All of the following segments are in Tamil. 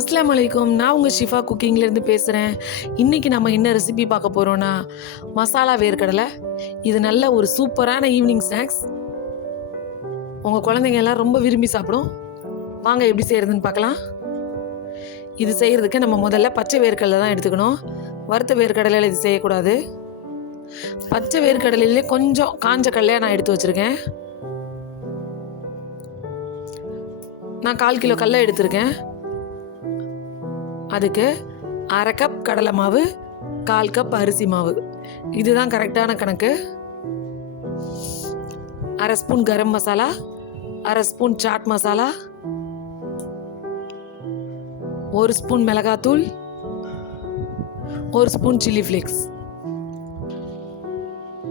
அஸ்ஸலாமு அலைக்கும். நான் உங்கள் ஷிஃபா குக்கிங்லேருந்து பேசுகிறேன். இன்றைக்கி நம்ம என்ன ரெசிபி பார்க்க போகிறோன்னா மசாலா வேர்க்கடலை. இது நல்ல ஒரு சூப்பரான ஈவினிங் ஸ்நாக்ஸ். உங்கள் குழந்தைங்க எல்லாம் ரொம்ப விரும்பி சாப்பிடும். வாங்க எப்படி செய்கிறதுன்னு பார்க்கலாம். இது செய்கிறதுக்கு நம்ம முதல்ல பச்சை வேர்க்கடலை தான் எடுத்துக்கணும். வறுத்த வேர்க்கடலையில் இது செய்யக்கூடாது. பச்சை வேர்க்கடலையிலே கொஞ்சம் காஞ்ச கடலையாக நான் எடுத்து வச்சுருக்கேன். நான் 1/4 கிலோ கடலை எடுத்திருக்கேன். அதுக்கு 1/2 கப் கடலை மாவு, 1/4 கப் அரிசி மாவு, இதுதான் கரெக்டான கணக்கு. 1/2 spoon garam masala, 1/2 spoon chaat masala, 1 spoon மிளகாத்தூள், 1 ஸ்பூன் சில்லி ஃப்ளேக்ஸ்.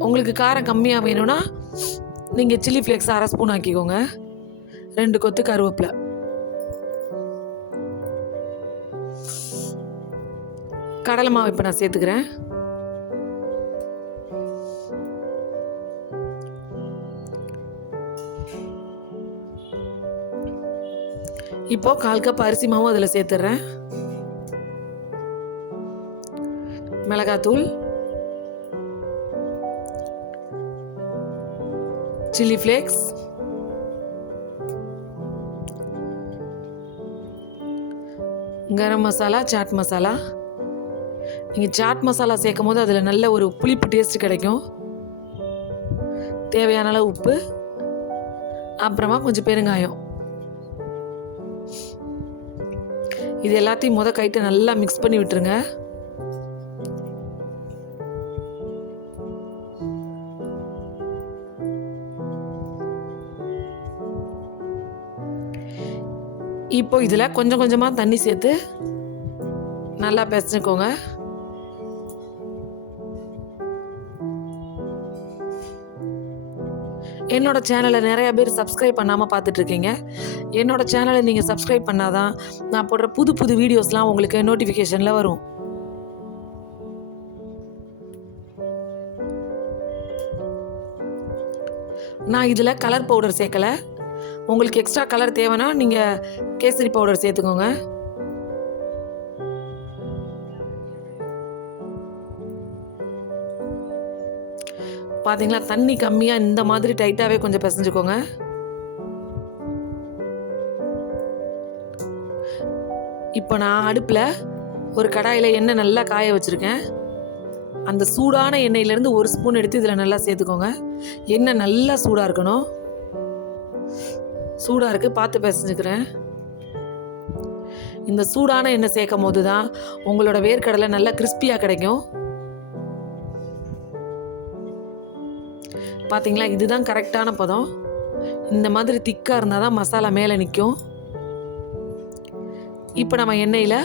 உங்களுக்கு காரம் கம்மியாக வேணும்னா நீங்கள் சில்லி ஃப்ளேக்ஸ் 1/2 ஸ்பூன் ஆக்கிக்கோங்க. 2 கொத்து கருவேப்பிலை. கடலை மாவு இப்போ நான் சேர்த்துக்கிறேன். இப்போ 1/4 கப் அரிசி மாவும் அதில் சேர்த்துடுறேன். மிளகாத்தூள், chilli flakes, garam masala, chat masala. நீங்கள் சாட் மசாலா சேர்க்கும் போது அதில் நல்ல ஒரு புளிப்பு டேஸ்ட் கிடைக்கும். தேவையான அளவு உப்பு, அப்புறமா கொஞ்சம் பெருங்காயம். இது எல்லாத்தையும் கைட்டு நல்லா மிக்ஸ் பண்ணி விட்டுருங்க. இப்போ இதில் கொஞ்சம் கொஞ்சமாக தண்ணி சேர்த்து நல்லா பிசைஞ்சுக்கோங்க. என்னோட சேனலை நிறைய பேர் சப்ஸ்கிரைப் பண்ணாமல் பார்த்துட்ருக்கீங்க. என்னோட சேனலை நீங்கள் சப்ஸ்கிரைப் பண்ணாதான் நான் போடுற புது புது வீடியோஸ்லாம் உங்களுக்கு நோட்டிஃபிகேஷனில் வரும். நான் இதில் கலர் பவுடர் சேர்க்கலை. உங்களுக்கு எக்ஸ்ட்ரா கலர் தேவைன்னா நீங்கள் கேசரி பவுடர் சேர்த்துக்கோங்க. பார்த்தீங்களா, தண்ணி கம்மியாக இந்த மாதிரி டைட்டாகவே கொஞ்சம் பிசைஞ்சுக்கோங்க. இப்போ நான் அடுப்பில் ஒரு கடாயில் எண்ணெய் நல்லா காய வச்சுருக்கேன். அந்த சூடான எண்ணெயிலேருந்து 1 ஸ்பூன் எடுத்து இதில் நல்லா சேர்த்துக்கோங்க. எண்ணெய் நல்லா சூடாக இருக்கணும். சூடாக இருக்குது, பார்த்து பிசைஞ்சுக்கிறேன். இந்த சூடான எண்ணெய் சேர்க்கும் போது தான் உங்களோட வேர்க்கடலை நல்லா கிறிஸ்பியாக கிடைக்கும். பார்த்தீங்களா, இதுதான் கரெக்டான பதம். இந்த மாதிரி திக்காக இருந்தால் தான் மசாலா மேலே நிற்கும். இப்போ நம்ம எண்ணெயில்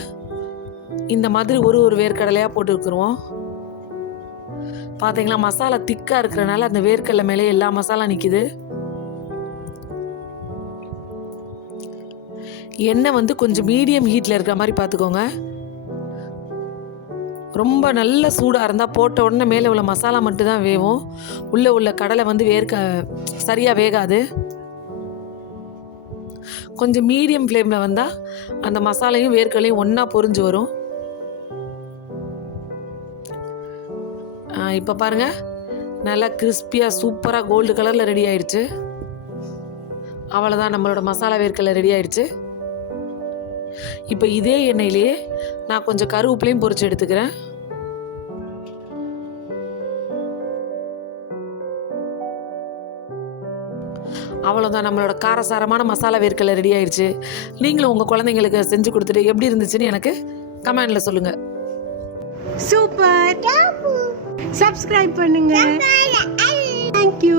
இந்த மாதிரி ஒரு வேர்க்கடலையாக போட்டுருக்குருவோம். பார்த்தீங்களா, மசாலா திக்காக இருக்கிறனால அந்த வேர்க்கடலை மேலே எல்லா மசாலா நிற்கிது. எண்ணெய் கொஞ்சம் மீடியம் ஹீட்டில் இருக்கிற மாதிரி பார்த்துக்கோங்க. ரொம்ப நல்ல சூடாக இருந்தால் போட்ட உடனே மேலே உள்ள மசாலா மட்டும்தான் வேகும். உள்ளே உள்ள கடலை சரியாக வேகாது. கொஞ்சம் மீடியம் ஃப்ளேமில் வந்தால் அந்த மசாலையும் வேர்க்கடலையும் ஒன்றா பொரிஞ்சு வரும். இப்போ பாருங்கள், நல்லா கிறிஸ்பியாக சூப்பராக கோல்டு கலரில் ரெடி ஆயிடுச்சு. அவ்வளோதான், நம்மளோட மசாலா வேர்க்கடலை ரெடி ஆயிடுச்சு. இப்போ இதே எண்ணெயிலேயே நான் கொஞ்சம் கருவேப்பிலையும் பொரிச்சு எடுத்துக்கிறேன். அவ்வளோதான், நம்மளோட காரசாரமான மசாலா வேர்க்கடலை ரெடி ஆயிடுச்சு. நீங்களும் உங்கள் குழந்தைங்களுக்கு செஞ்சு கொடுத்துட்டு எப்படி இருந்துச்சுன்னு எனக்கு கமெண்டில் சொல்லுங்கள். சூப்பர். சப்ஸ்கிரைப் பண்ணுங்க. தேங்க்யூ.